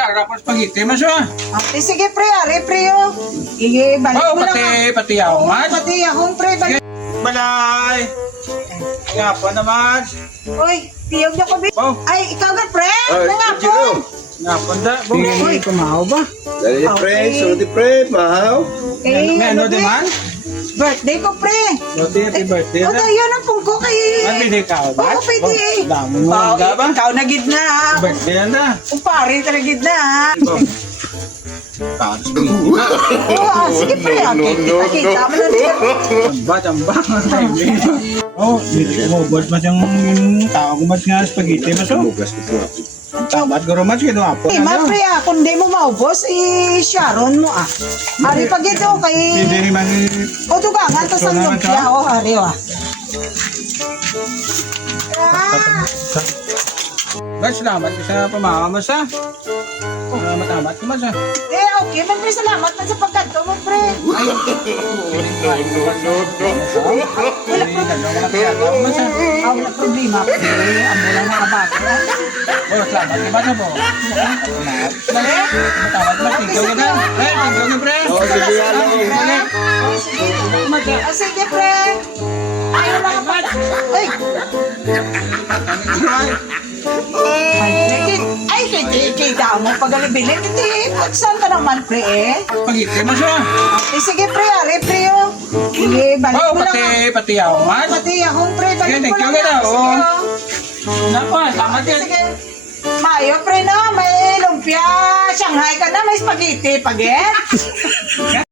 Sarap ang spaghetti mo siya. Ate, sige pre, ari pre oh. Balik Oh, mo lang. pati ako, Oo, man. pati akong pre, balik. Balay. Nga po naman. Uy, tiyog na ko bi. Oh. Ay, ikaw na pre. Ay, Nga po. Jiro. Nga po na. Bumili kumahaw ba? Dali pre, sunod pre, mahaw. Eh, May ano naman? birthday ko pre. Happy birthday O, na. tayo na pong ko kay... Mabili ka ba? Oo, pwede eh. Dami mo Wow, nga ba? ikaw na gid na. Birthday na. Kumpare ka na gid na. Tapos spaghetti ba? Oo, sige pre. Kita mo na siya. Tamba. Oh, umubos mas yung tao ko mas nga spaghetti mas oh. Bugas ko po. Tabat ko mas kinuha po. Eh, ma pre kung di mo maubos, Sharon mo Ari pag ito kay... Hindi naman O, dugangan to sa lumpia. O, ari Guys, salamat ka sa pamama mas ah. Salamat ko mas ah. Okay, man pre, salamat man sa pagkanto mo pre. Wala Wala problema pre. Ang wala nakabago. Oh, salamat ka ba sa po? Matawad ba? Tinggaw ka na. Tinggaw na pre. Oh, sige, ano. Sige pre. Ay, wala ka pa. Ay! Ay, kita mo pag-alibili. Hindi, saan ka naman pre Spaghetti mo siya. Sige pre, ari pre balik Oh, mo lang. pati ako man. Pati akong pre, balik Sige, mo thank lang. you, ganda, Sige, Nako, salamat yan. Sige. Mayo pre na, may lumpia. Shanghai ka na, may spaghetti. Paget.